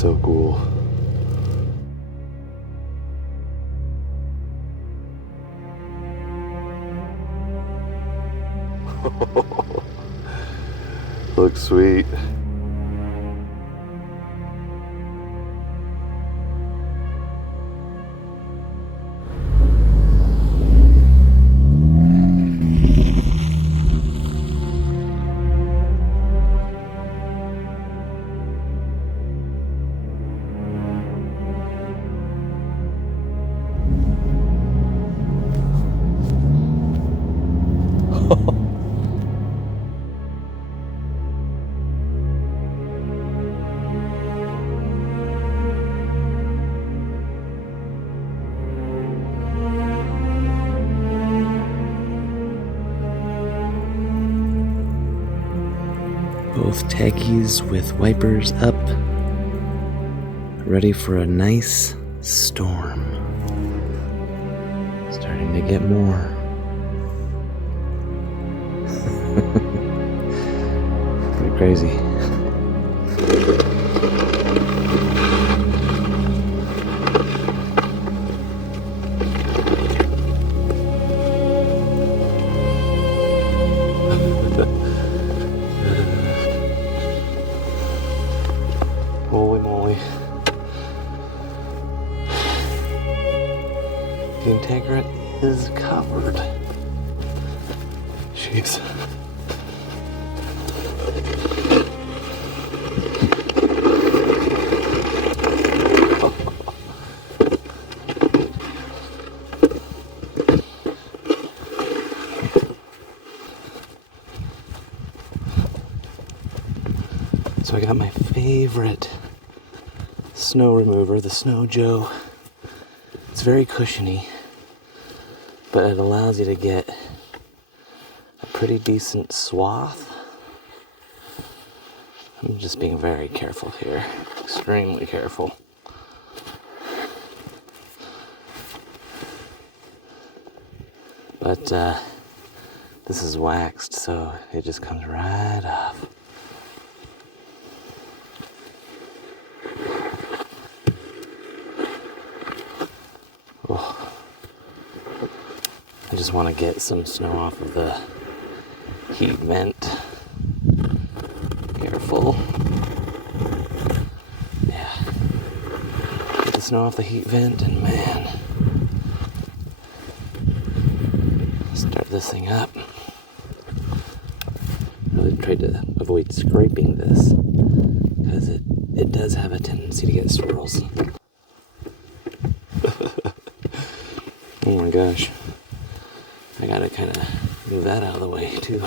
so cool. Looks sweet. Both taggies with wipers up, ready for a nice storm. Starting to get more. Pretty crazy. Holy moly. The Integra is covered. Jeez. So I got my favorite snow remover, the Snow Joe. It's very cushiony, but it allows you to get a pretty decent swath. I'm just being very careful here, extremely careful. But this is waxed, so it just comes right off. I just want to get some snow off of the heat vent. Careful. Yeah. Get the snow off the heat vent, and man, start this thing up. Really tried to avoid scraping this because it does have a tendency to get swirls. Oh my gosh. I gotta kind of move that out of the way too.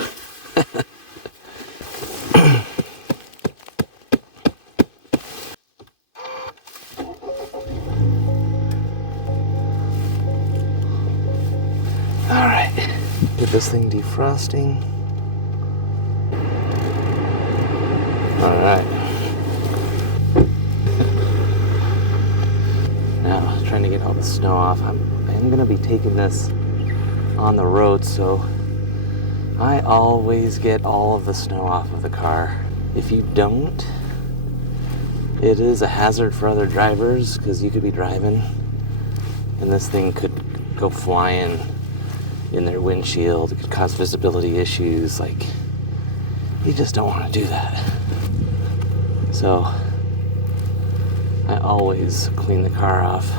Alright, get this thing defrosting. Alright. Now, trying to get all the snow off. I'm gonna be taking this on the road, so I always get all of the snow off of the car. If you don't, it is a hazard for other drivers, because you could be driving and this thing could go flying in their windshield. It could cause visibility issues. Like, you just don't want to do that. So I always clean the car off.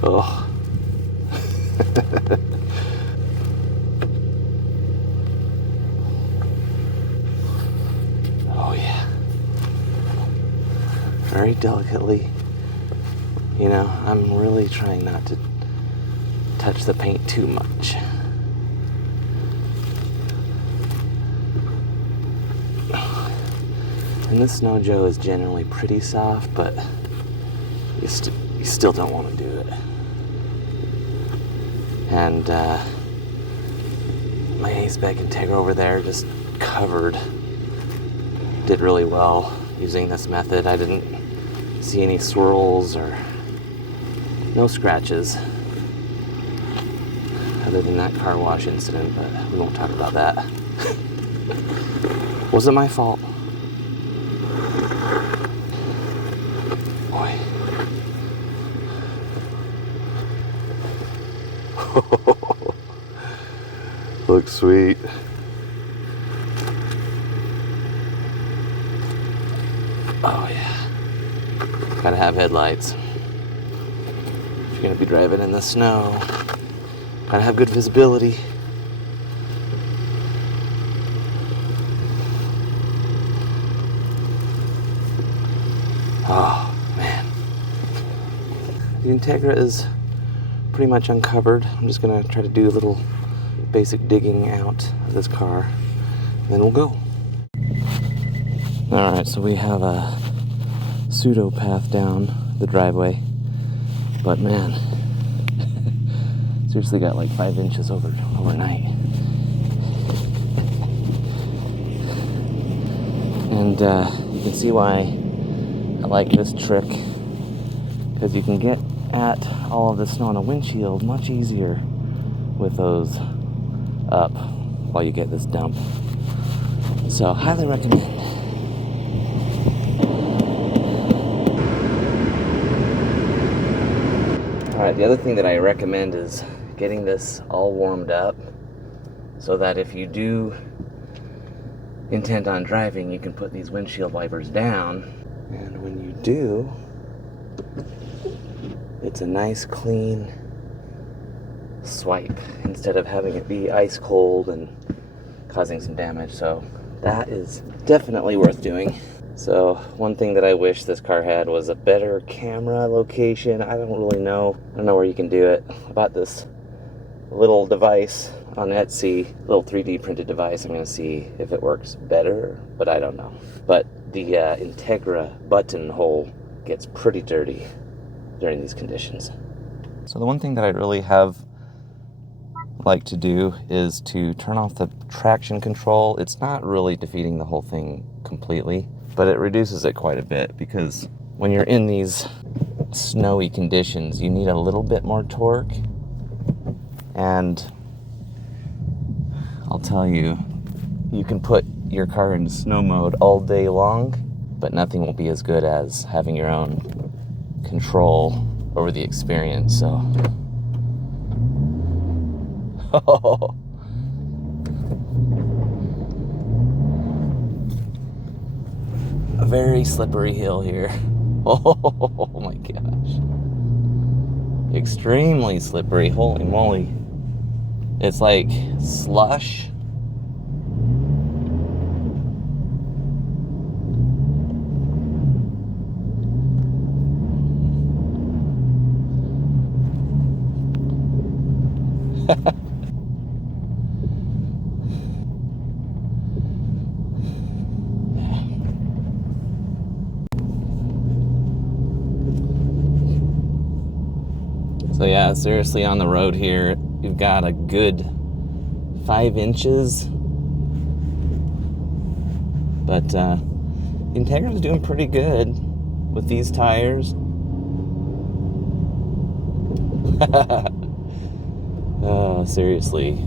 Oh. Oh yeah. Very delicately. You know, I'm really trying not to touch the paint too much. And this Snow Joe is generally pretty soft, but you still don't want to do it. And my Aceback Integra over there just covered. Did really well using this method. I didn't see any swirls or no scratches other than that car wash incident, but we won't talk about that. Wasn't my fault. Boy. Looks sweet. Oh yeah. Gotta have headlights. If you're gonna be driving in the snow, gotta have good visibility. Oh man. The Integra is pretty much uncovered. I'm just gonna try to do a little basic digging out of this car, and then we'll go. All right, so we have a pseudo path down the driveway, but man, seriously got like 5 inches overnight. And you can see why I like this trick, because you can get at all of the snow on the windshield much easier with those up while you get this dump. So highly recommend. Alright, the other thing that I recommend is getting this all warmed up so that if you do intend on driving, you can put these windshield wipers down, and when you do, it's a nice clean swipe instead of having it be ice cold and causing some damage. So that is definitely worth doing. So one thing that I wish this car had was a better camera location. I don't really know. I don't know where you can do it. I bought this little device on Etsy, little 3D printed device. I'm going to see if it works better, but I don't know. But the Integra buttonhole gets pretty dirty during these conditions. So the one thing that I really have like to do is to turn off the traction control. It's not really defeating the whole thing completely, but it reduces it quite a bit, because when you're in these snowy conditions, you need a little bit more torque. And I'll tell you, you can put your car into snow mode all day long, but nothing will be as good as having your own control over the experience. So a very slippery hill here. Oh my gosh. Extremely slippery. Holy moly. It's like slush. So yeah, seriously, on the road here, you've got a good 5 inches. But the Integra's doing pretty good with these tires. Oh, seriously.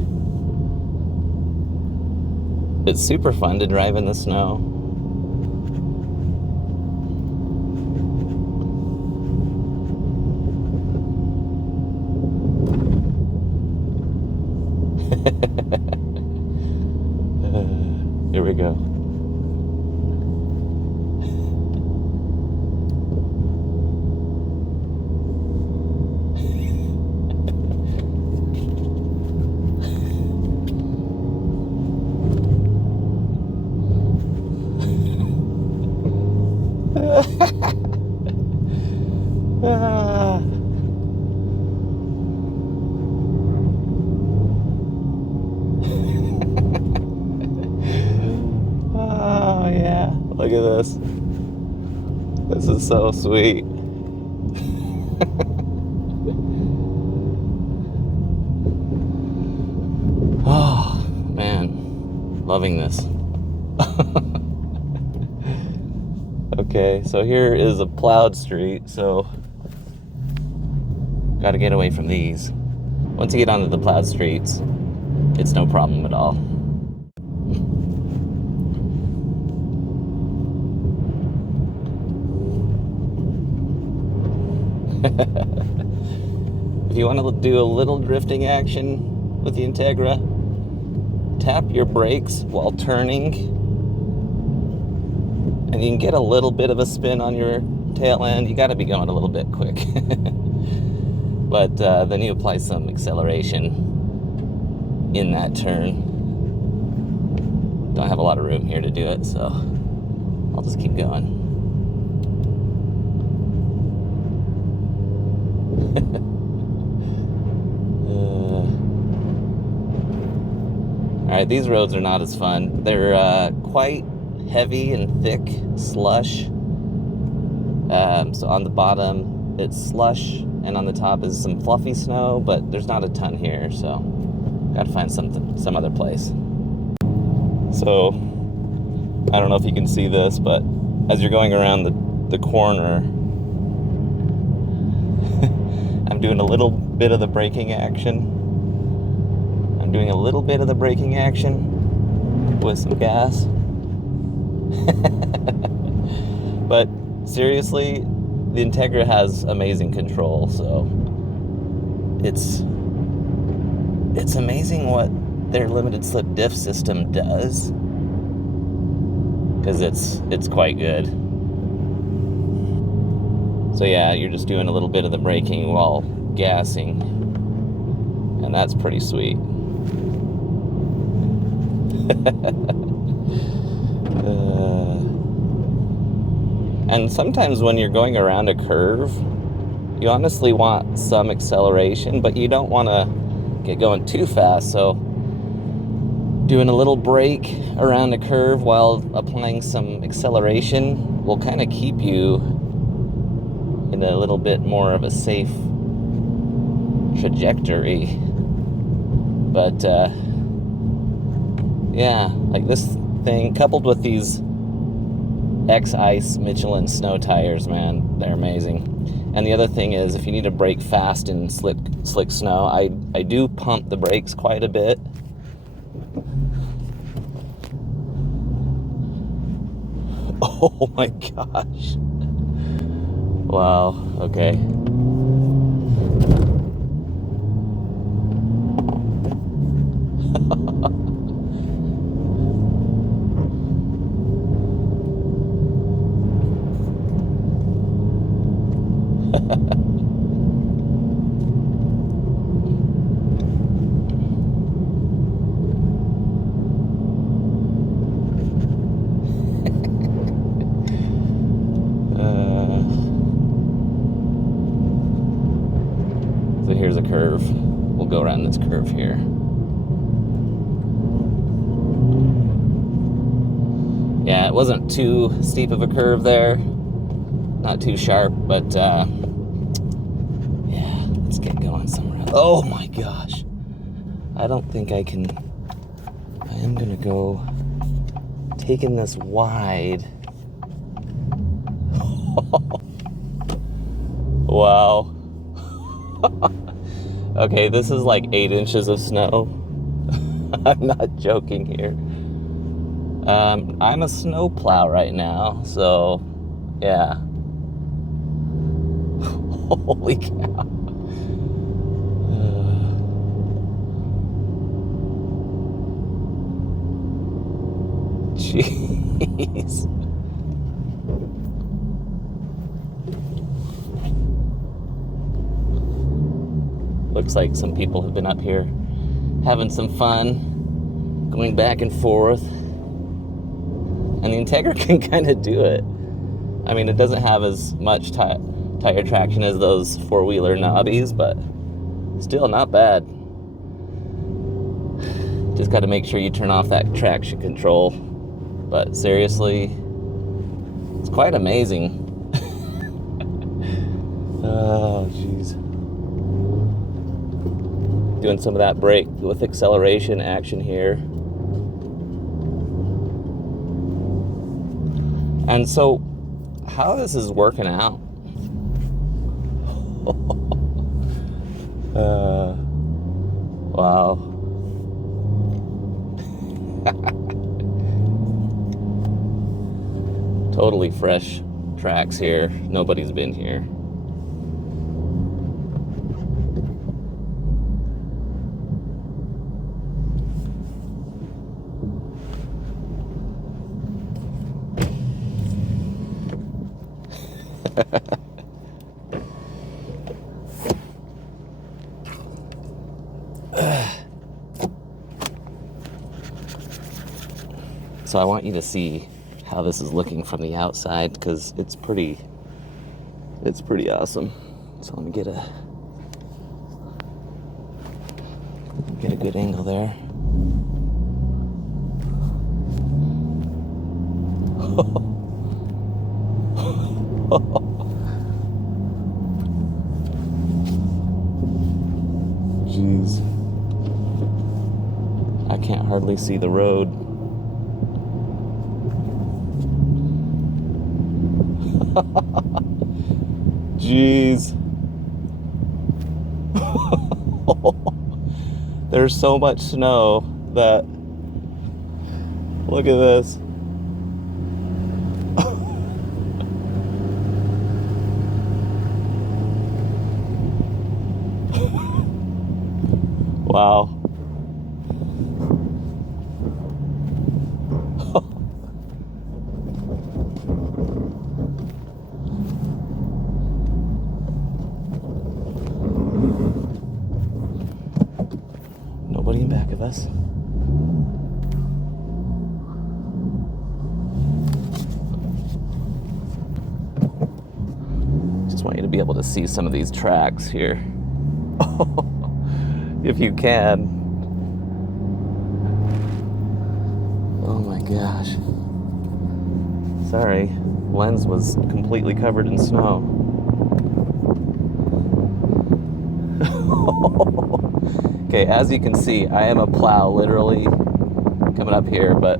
It's super fun to drive in the snow. Here we go. Oh yeah, look at this. This is so sweet. Oh man, loving this. Okay, so here is a plowed street, so gotta get away from these. Once you get onto the plowed streets, it's no problem at all. If you want to do a little drifting action with the Integra, tap your brakes while turning, and you can get a little bit of a spin on your tail end. You got to be going a little bit quick. But then you apply some acceleration in that turn. Don't have a lot of room here to do it, so I'll just keep going. Alright, these roads are not as fun. They're quite heavy and thick slush. So on the bottom it's slush, and on the top is some fluffy snow, but there's not a ton here, so gotta find some other place. So I don't know if you can see this, but as you're going around the corner, I'm doing a little bit of the braking action. I'm doing a little bit of the braking action with some gas. But seriously, the Integra has amazing control, so it's amazing what their limited slip diff system does, because it's quite good. So yeah, you're just doing a little bit of the braking while gassing, and that's pretty sweet. And sometimes when you're going around a curve, you honestly want some acceleration, but you don't want to get going too fast, so doing a little brake around a curve while applying some acceleration will kind of keep you in a little bit more of a safe trajectory. But yeah, like this thing coupled with these X-Ice Michelin snow tires, man, they're amazing. And the other thing is, if you need to brake fast in slick snow, I do pump the brakes quite a bit. Oh my gosh. Wow, okay. So here's a curve. We'll go around this curve here. Yeah, it wasn't too steep of a curve there. Not too sharp, but yeah, let's get going somewhere else. Oh my gosh. I don't think I can. I am gonna go taking this wide. Wow. Okay, this is like 8 inches of snow. I'm not joking here. I'm a snow plow right now, so yeah. Holy cow. Jeez. Looks like some people have been up here having some fun, going back and forth. And the Integra can kind of do it. I mean, it doesn't have as much tire traction as those four-wheeler knobbies, but still not bad. Just got to make sure you turn off that traction control. But seriously, it's quite amazing. Oh, jeez. Doing some of that brake with acceleration action here. And so, how this is working out? Wow. Totally fresh tracks here. Nobody's been here. So I want you to see how this is looking from the outside, because it's pretty awesome. So let me get a good angle there. Jeez. I can't hardly see the road. Jeez. There's so much snow that, look at this. Wow. Nobody in back of us. Just want you to be able to see some of these tracks here. If you can. Oh my gosh. Sorry, lens was completely covered in snow. Okay, as you can see, I am a plow literally coming up here, but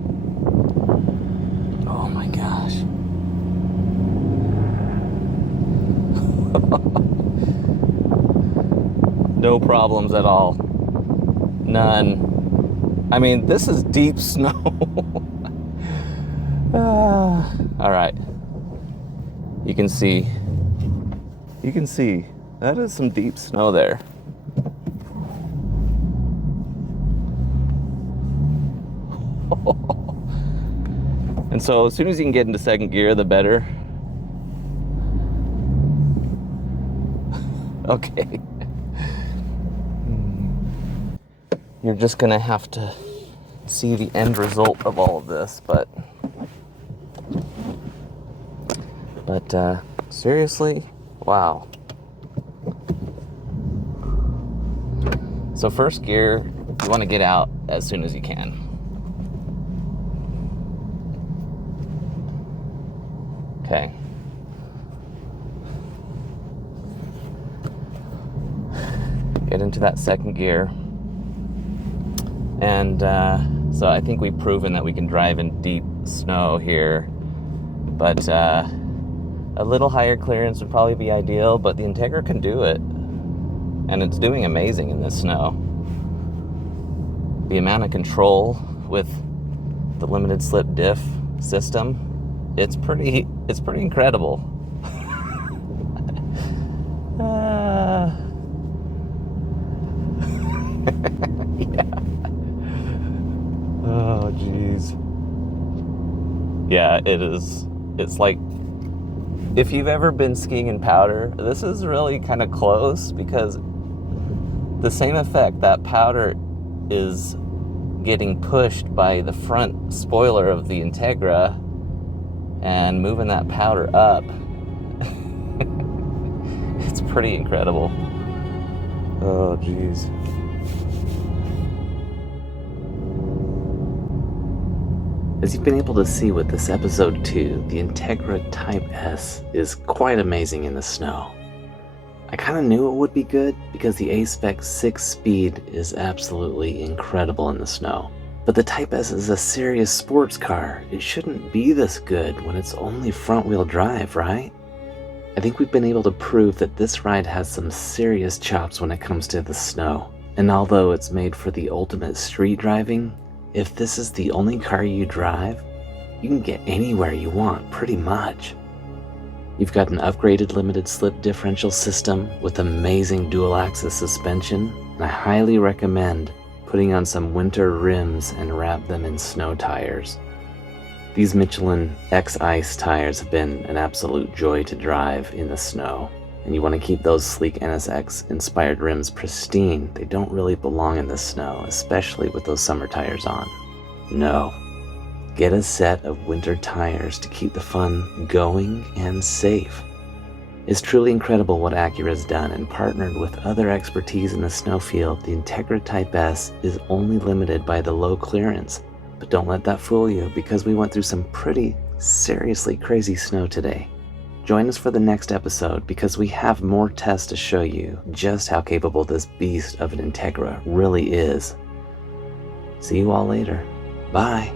oh my gosh. No problems at all. None. I mean, this is deep snow. All right. You can see that is some deep snow there. And so as soon as you can get into second gear, the better. Okay. You're just gonna have to see the end result of all of this, but seriously, wow. So first gear, you want to get out as soon as you can. Okay. Get into that second gear. And so I think we've proven that we can drive in deep snow here, but a little higher clearance would probably be ideal, but the Integra can do it, and it's doing amazing in this snow. The amount of control with the limited slip diff system, it's pretty incredible. Yeah. Oh, jeez. Yeah, it is. It's like, if you've ever been skiing in powder, this is really kind of close, because the same effect, that powder is getting pushed by the front spoiler of the Integra and moving that powder up. It's pretty incredible. Oh, geez. As you've been able to see with this episode 2, the Integra Type S is quite amazing in the snow. I kind of knew it would be good because the A-Spec 6-speed is absolutely incredible in the snow. But the Type S is a serious sports car. It shouldn't be this good when it's only front-wheel drive, right? I think we've been able to prove that this ride has some serious chops when it comes to the snow. And although it's made for the ultimate street driving, if this is the only car you drive, you can get anywhere you want, pretty much. You've got an upgraded limited slip differential system with amazing dual-axis suspension, and I highly recommend putting on some winter rims and wrap them in snow tires. These Michelin X Ice tires have been an absolute joy to drive in the snow. and you want to keep those sleek NSX inspired rims pristine, they don't really belong in the snow, especially with those summer tires on. No. Get a set of winter tires to keep the fun going and safe. It's truly incredible what Acura has done, and partnered with other expertise in the snow field, the Integra Type S is only limited by the low clearance. But don't let that fool you, because we went through some pretty seriously crazy snow today. Join us for the next episode, because we have more tests to show you just how capable this beast of an Integra really is. See you all later. Bye.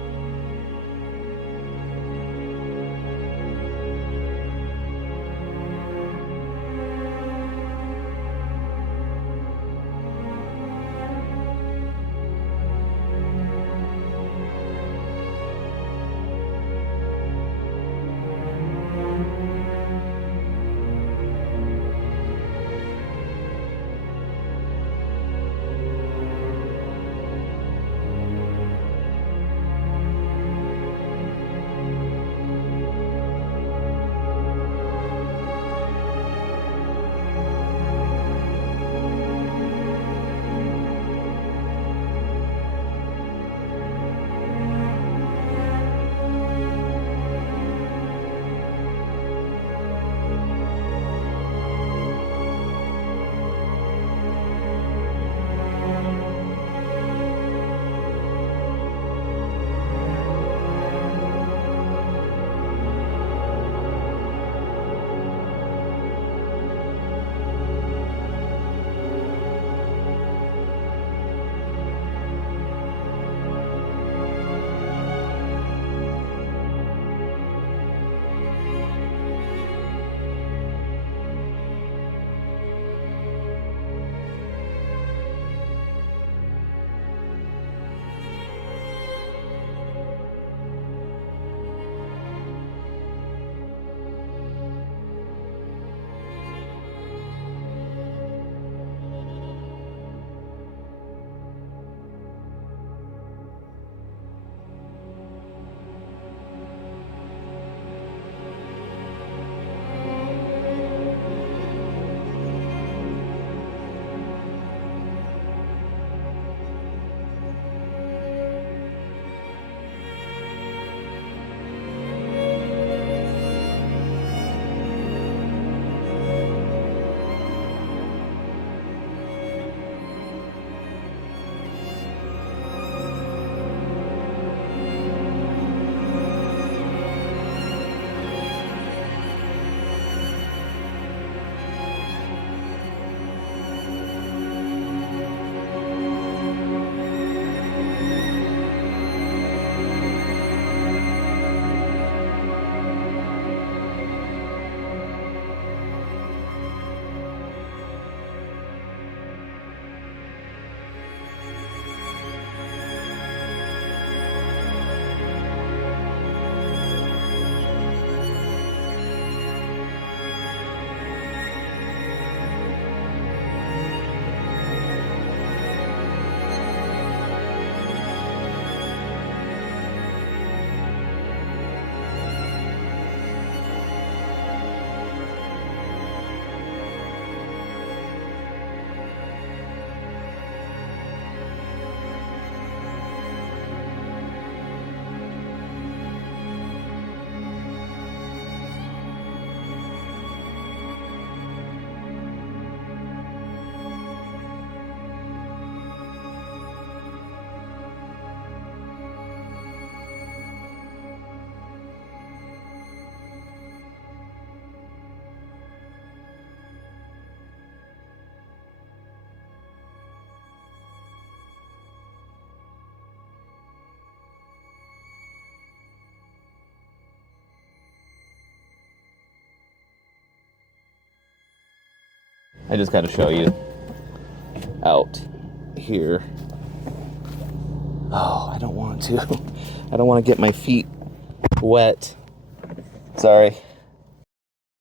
I just got to show you out here. Oh, I don't want to. I don't want to get my feet wet. Sorry.